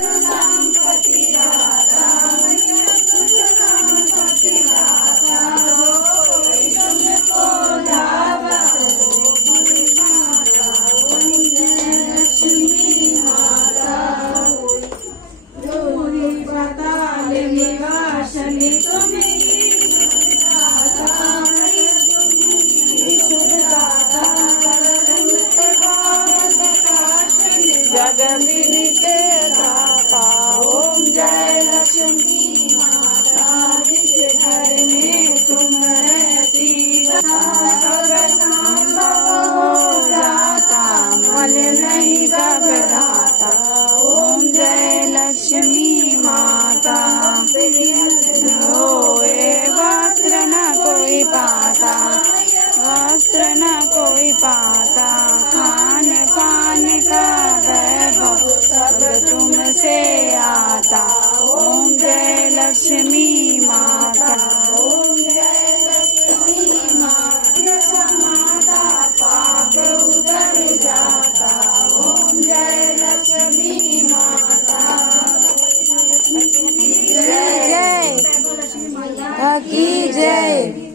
संपत्ति दाता संपत्ति दाता तुमको धावा लक्ष्मी माता जोरी पाताल निवासिनी तुम्ही जगमिनिते दाता ओम जय लक्ष्मी माता जिस घर में तुम रहती सब संभव हो जाता मन नहीं घबराता ओम जय लक्ष्मी माता होए वस्त्र न कोई पाता वस्त्र न कोई पाता खान पान का वैभव सब तुमसे आता ओम जय लक्ष्मी माता ओम जय लक्ष्मी माता माता पाप उधर जाता ओम जय लक्ष्मी माता जय जय की जय।